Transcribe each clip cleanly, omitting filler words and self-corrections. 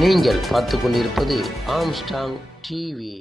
நீங்கள் பார்த்து கொண்டிருப்பது ஆம்ஸ்டாங் டிவி.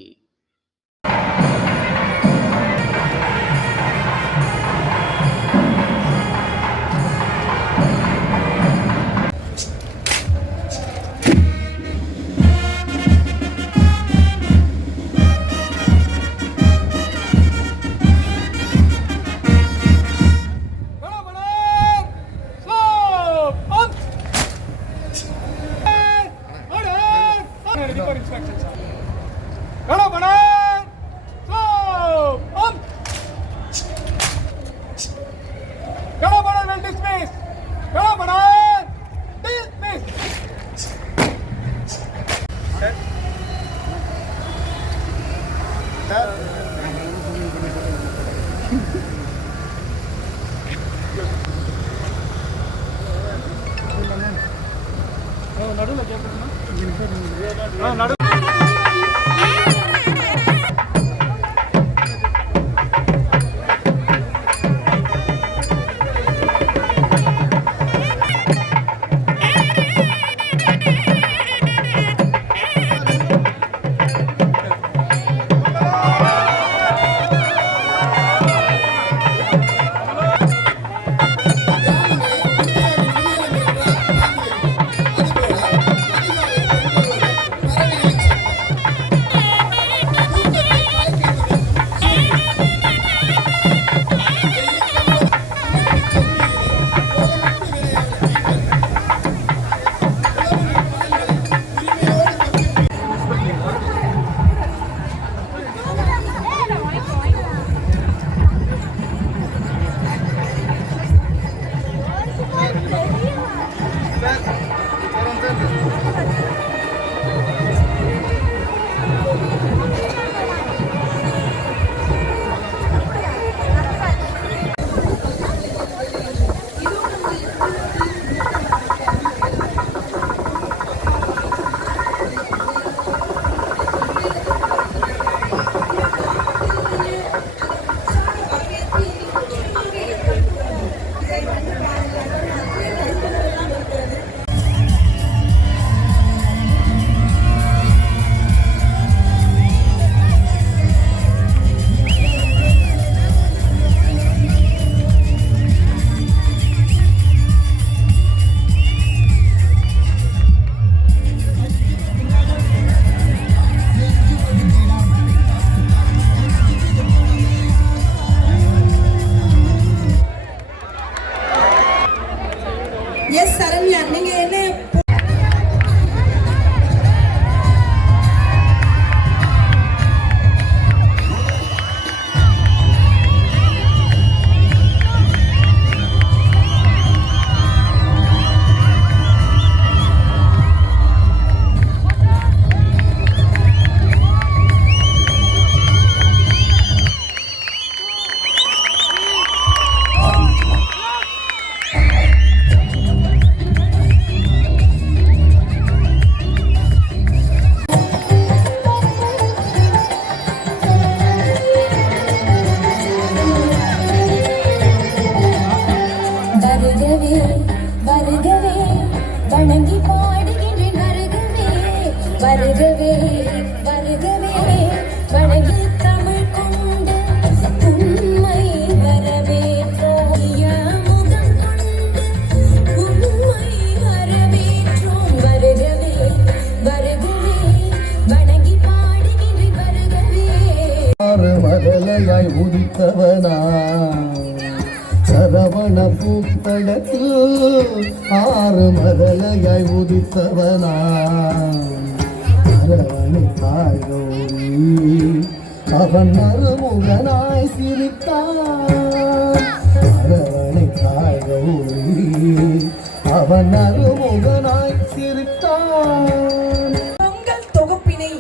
மகளையாய் உதித்தவனா சரவண பூத்தளத்தில் ஆறு மகளையாய் உதித்தவனா அரவணை தாயோரி அவன் மறுமுகனாய் சிரித்தான் அரவணை தாயோரி அவன் அருமுகனாய் சிரித்தான். தொகுப்பினை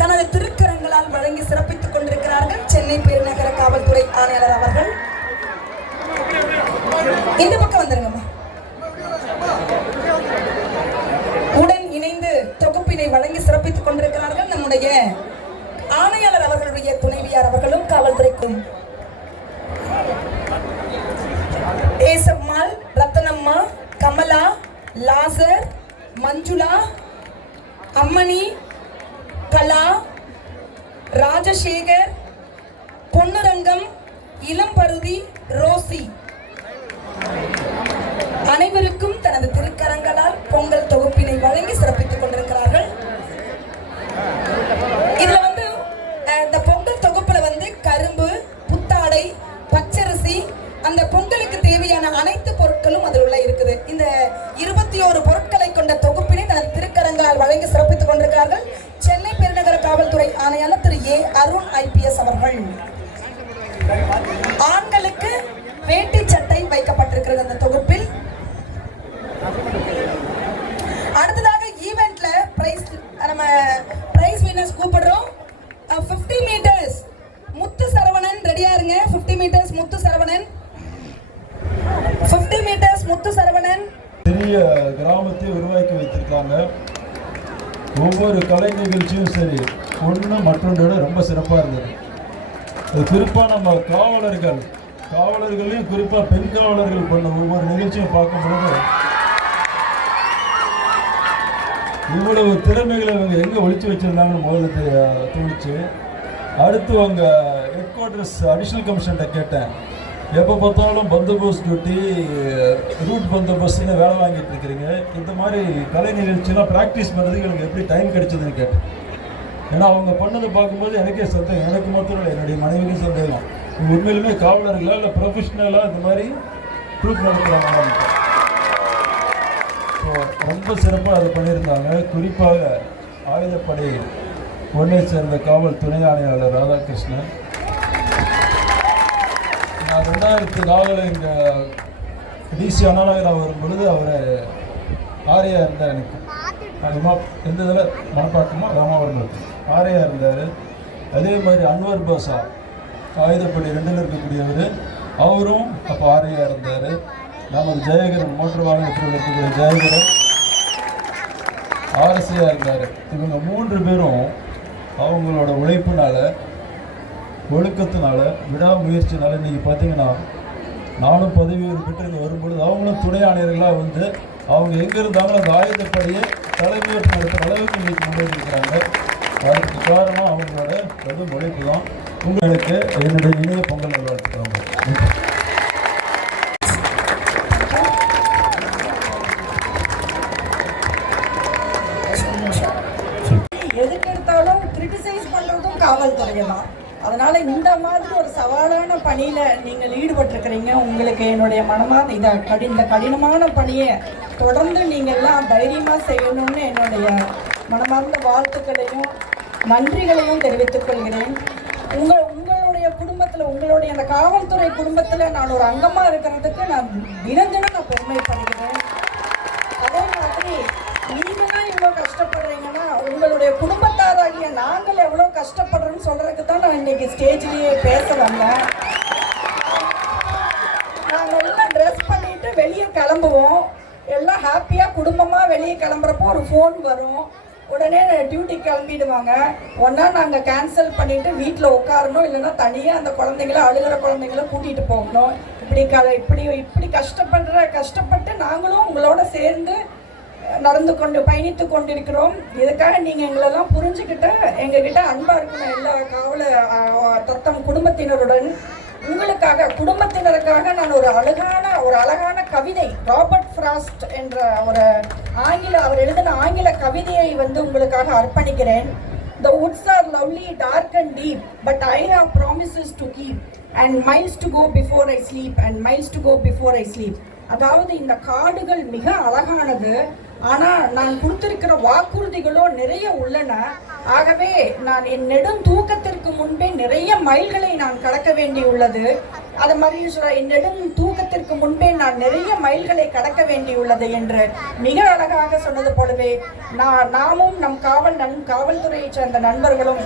தனது திருக்கரங்களால் வழங்கி சிறப்பித்துக் கொண்டிருக்கிறார்கள் சென்னை பெருநகர காவல்துறை ஆணையாளர் அவர்கள். இந்த பக்கம் வந்துருங்கம்மா. உடன் இணைந்து தொகுப்பினை வழங்கி சிறப்பித்துக் கொண்டிருக்கிறார்கள் நம்முடைய ஆணையாளர் அவர்களுடைய துணைவியார் அவர்களும் காவல்துறைக்கும் ஏசம்மாள், ரத்தனம்மா, கமலா, லாசர், மஞ்சுளா, அம்மணி, கலா, ராஜசேகர், பொன்னுரங்கம், இளம்பருதி, ரோசி அனைவருக்கும் தனது திருக்கரங்களால் பொங்கல் தொகுப்பினை வழங்கி சிறப்பித்துக் கொண்டிருக்கிறார்கள். இதுல வந்து இந்த பொங்கல் தொகுப்புல வந்து கரும்பு, புத்தாடை, பச்சரிசி, அந்த பொங்கலுக்கு தேவையான அனைத்து பொருட்களும் அதில் உள்ள இருக்குது. இந்த 21 பொருட்களை கொண்ட தொகுப்பினை தனது திருக்கரங்களால் வழங்கி சிறப்பித்துக் கொண்டிருக்கிறார்கள் சென்னை பெருநகர காவல்துறை ஆணையாளர் திரு ஏ. அருண் ஐபிஎஸ் அவர்கள். ஆண்களுக்கு வேட்டி சட்டை வைக்கப்பட்டிருக்கிறது அந்த தொகுப்பில். அடுத்ததாக ஈவென்ட்ல நம்ம பிரைஸ் வின்னர்ஸ் கூப்பிடுறோம். 50 மீட்டர்ஸ் முத்து சரவணன் ரெடியா இருங்க. 50 மீட்டர்ஸ் முத்து சரவணன். 50 மீட்டர்ஸ் முத்து சரவணன். பெரிய கிராமத்தை உருவாக்கி வைத்திருக்காங்க. ஒவ்வொரு கலை நிகழ்ச்சியும் சரி ஒன்று மற்றொன்றோட ரொம்ப சிறப்பாக இருந்தது. அது குறிப்பாக நம்ம காவலர்களையும் குறிப்பாக பெண் காவலர்கள் பண்ண ஒவ்வொரு நிகழ்ச்சியும் பார்க்கும் பொழுது இவ்வளவு திறமைகளை இவங்க எங்கே ஒழிச்சு வச்சுருந்தாங்கன்னு முதல்ல தோணுச்சு. அடுத்து அவங்க ஹெட் குவார்ட்டர்ஸ் அடிஷ்னல் கமிஷன்கிட்ட கேட்டேன், எப்போ பார்த்தாலும் பந்தோபஸ்த் டியூட்டி, ரூட் பந்தோபஸ்ட்னு வேலை வாங்கிட்டு இருக்கிறீங்க, இந்த மாதிரி கலை நிகழ்ச்சியெல்லாம் ப்ராக்டிஸ் பண்ணுறதுக்கு எனக்கு எப்படி டைம் கிடைச்சதுன்னு கேட்டேன். ஏன்னா அவங்க பண்ணதை பார்க்கும்போது எனக்கே சந்தேகம், எனக்கு மாத்திரம் இல்லை என்னுடைய மனைவிக்கும் சந்தேகம், உண்மையிலுமே காவலர்களா இல்லை ப்ரொஃபஷ்னலாக இந்த மாதிரி ட்ரூப் நடத்துகிறாங்க. ஸோ ரொம்ப சிறப்பாக அதை பண்ணியிருந்தாங்க. குறிப்பாக ஆயுதப்படை ஒன்றை சேர்ந்த காவல் துணை ஆணையாளர் ராதாகிருஷ்ணன். நான் 2004 இங்கே டிசி அண்ணாநகர் வரும் பொழுது அவர் ஆரியா இருந்தார். எனக்கு எந்த இதில் மனப்பாக்கமோ ராமாவரம் இருக்கு ஆரியா இருந்தார். அதே மாதிரி அன்வர் பாஷா ஆயுதப்படை 2ல் இருக்கக்கூடியவர், அவரும் அப்போ ஆரியா இருந்தார். நமது ஜெயகரன் மோட்டர் வாகனத்தில் இருக்கக்கூடிய ஜெயகரன் ஆர்எஸ்ஐயாக இருந்தார். இவங்க 3 பேரும் அவங்களோட உழைப்புனால, ஒழுக்கத்தினால, விடாமுயற்சினால இன்றைக்கி பார்த்தீங்கன்னா நானும் பதவி பெற்று இங்கே வரும்பொழுது அவங்களும் துணை ஆணையர்களாக வந்து அவங்க எங்கே இருந்தாலும் அந்த ஆயுதப்படையை தலைமையேற்று நடத்துகிற அளவுக்கு இன்றைக்கி முன்னேறியிருக்கிறாங்க. அதுக்கு காரணம் அவங்களோட கடும் உழைப்பு தான். உங்களுக்கு என்னுடைய இணைய பொங்கல் நல்வாழ்த்துக்கிறாங்க. எதுக்கெடுத்தாலும் கிரிட்டிசைஸ் பண்ணுறதும் காவல்துறை தான். அதனால் இந்த மாதிரி ஒரு சவாலான பணியில் நீங்கள் ஈடுபட்டிருக்கிறீங்க. உங்களுக்கு என்னுடைய மனமார்ந்த இந்த கடினமான பணியை தொடர்ந்து நீங்கள்லாம் தைரியமாக செய்யணும்னு என்னுடைய மனமார்ந்த வாழ்த்துக்களையும் நன்றிகளையும் தெரிவித்துக் கொள்கிறேன். உங்களுடைய குடும்பத்தில், உங்களுடைய அந்த காவல்துறை குடும்பத்தில் நான் ஒரு அங்கமாக இருக்கிறதுக்கு நான் தினம் நான் பெருமைப்படுகிறேன். அதே மாதிரி நீங்களாம் இவ்வளோ கஷ்டப்படுறீங்கன்னா உங்களுடைய குடும்பத்தாராகிய நாங்கள் எவ்வளோ கஷ்டப்படுறோன்னு சொல்கிறதுக்கு தான் நான் இன்றைக்கி ஸ்டேஜ்லேயே பேச வந்தேன். நாங்கள் எல்லாம் ட்ரெஸ் பண்ணிவிட்டு வெளியே கிளம்புவோம், எல்லாம் ஹாப்பியாக குடும்பமாக வெளியே கிளம்புறப்போ ஒரு ஃபோன் வரும், உடனே டியூட்டி கிளம்பிடுவாங்க. ஒன்றா நாங்கள் கேன்சல் பண்ணிவிட்டு வீட்டில் உட்காரணும், இல்லைன்னா தனியாக அந்த குழந்தைங்கள அழுகிற குழந்தைங்கள கூட்டிகிட்டு போகணும். இப்படி கஷ்டப்பட்டு நாங்களும் உங்களோட சேர்ந்து பயணித்து கொண்டிருக்கிறோம். இதுக்காக நீங்கள் எங்களெல்லாம் புரிஞ்சுக்கிட்டு எங்ககிட்ட அன்பாக இருக்கணும். எல்லா தத்தம் குடும்பத்தினருடன் உங்களுக்காக, குடும்பத்தினருக்காக நான் ஒரு அழகான கவிதை, ராபர்ட் ஃப்ராஸ்ட் என்ற ஒரு அவர் எழுதின ஆங்கில கவிதையை உங்களுக்காக அர்ப்பணிக்கிறேன். The woods are lovely, dark and deep, but I have promises to keep, and miles to go before I sleep, and miles to go before I sleep. அதாவது இந்த காடுகள் மிக அழகானது, ஆனால் நான் கொடுத்திருக்கிற வாக்குறுதிகளோ நிறைய உள்ளன. ஆகவே நான் என் நெடும் தூக்கத்திற்கு முன்பே நிறைய மைல்களை நான் கடக்க வேண்டியுள்ளது. அது மாதிரி என் நெடும் தூக்கத்திற்கு முன்பே நான் நிறைய மைல்களை கடக்க வேண்டியுள்ளது என்று மிக அழகாக சொன்னது போலவே நாமும் நம் காவல்துறையை சேர்ந்த நண்பர்களும்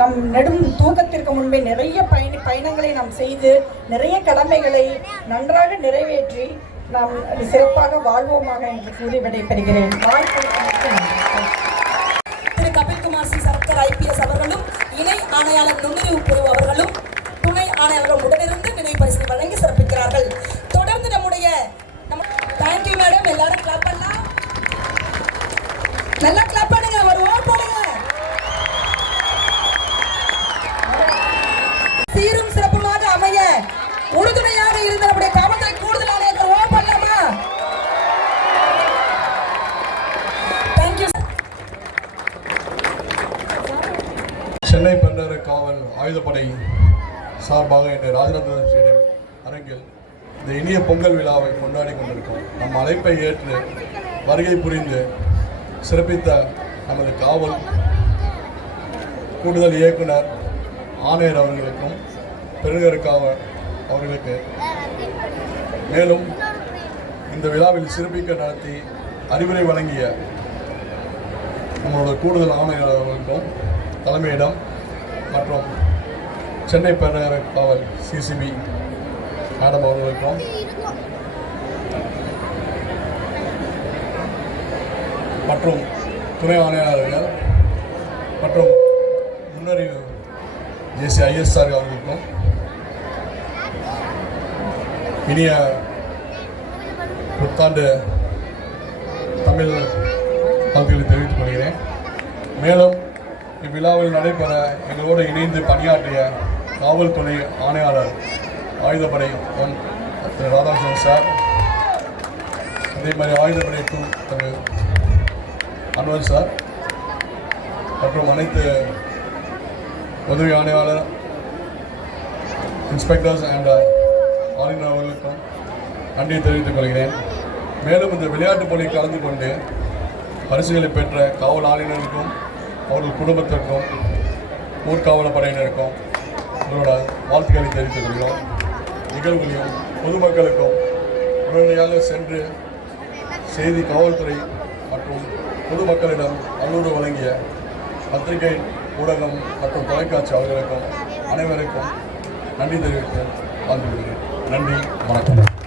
நம் நெடும் தூக்கத்திற்கு முன்பே நிறைய பயணங்களை நாம் செய்து நிறைய கடமைகளை நன்றாக நிறைவேற்றி நாம் சிறப்பாக வாழ்வோமாக என்று கூறி விடைபெறுகிறேன். திரு கபில்குமார் சி சரத்கர் ஐபிஎஸ் அவர்களும் இணை ஆணையாளர் நுண்ணறிவு பிரிவு அவர்களும் துணை ஆணையாளர்கள் உடனிருந்து நினைவு பரிசு வழங்கி சிறப்பிக்கிறார்கள். தொடர்ந்து தேங்க்யூ மேடம். எல்லாரும் கிளாப் பண்ணலாம், நல்லா கிளாப் பண்ண. போடுங்க, ஒரு ஓ போடுங்க. சீரும் சிறப்புமாக அமைய உறுதுணையாக இருந்த நம்முடைய காவல்துறை கூடுதல் ஆணையர் ஓ பண்ணலாமா? தேங்க்யூ. சென்னை பெருநகர காவல் ஆயுதப்படை சார்பாக இன்று ராஜரத்ன ஸ்டேடியம் அரங்கில் இந்த இனிய பொங்கல் விழாவை கொண்டாடி கொண்டிருக்கோம். நம் அழைப்பை ஏற்று வருகை புரிந்து சிறப்பித்த நமது காவல் கூடுதல் இயக்குனர் ஆணையர் அவர்களுக்கும் பெருநகர காவல் அவர்களுக்கு, மேலும் இந்த விழாவில் சிறப்பிக்க நடத்தி அறிவுரை வழங்கிய நம்மளோட கூடுதல் ஆணையர் அவர்களுக்கும் தலைமையிடம் மற்றும் சென்னை பெருநகர காவல் சிசிபி மேடம் அவர்களுக்கும் மற்றும் துணை ஆணையாளர்கள் மற்றும் முன்னறிவு ஜேசி ஐஎஸ்ஆர் அவர்களுக்கும் இனிய புத்தாண்டு தமிழ் வாழ்த்துக்களை தெரிவித்துக் கொள்கிறேன். மேலும் இவ்விழாவில் நடைபெற எங்களோடு இணைந்து பணியாற்றிய காவல்துறை ஆணையாளர் ஆயுதப்படை திரு ராதாகிருஷ்ணன் சார், அதே மாதிரி ஆயுதப்படை 2 திரு அன்வர் சார் மற்றும் அனைத்து உதவி ஆணையாளர் இன்ஸ்பெக்டர்ஸ் அண்ட் ஆளுநர் அவர்களுக்கும் நன்றி தெரிவித்துக் கொள்கிறேன். மேலும் இந்த விளையாட்டுப் போட்டியில் கலந்து கொண்டு பரிசுகளை பெற்ற காவல் ஆணையர்களுக்கும் அவர்கள் குடும்பத்திற்கும் ஊர்காவல் படையினருக்கும் உங்களோட வாழ்த்துக்களை தெரிவித்துக் கொள்கிறோம். நிகழ்வுகளையும் பொதுமக்களுக்கும் உடனடியாக சென்று செய்தி காவல்துறை மற்றும் பொதுமக்களிடம் நல்லுறவு வழங்கிய பத்திரிகை ஊடகம் மற்றும் தொலைக்காட்சி அவர்களுக்கும் அனைவருக்கும் நன்றி தெரிவித்து வாழ்த்துகிறேன். நன்றி, வணக்கம்.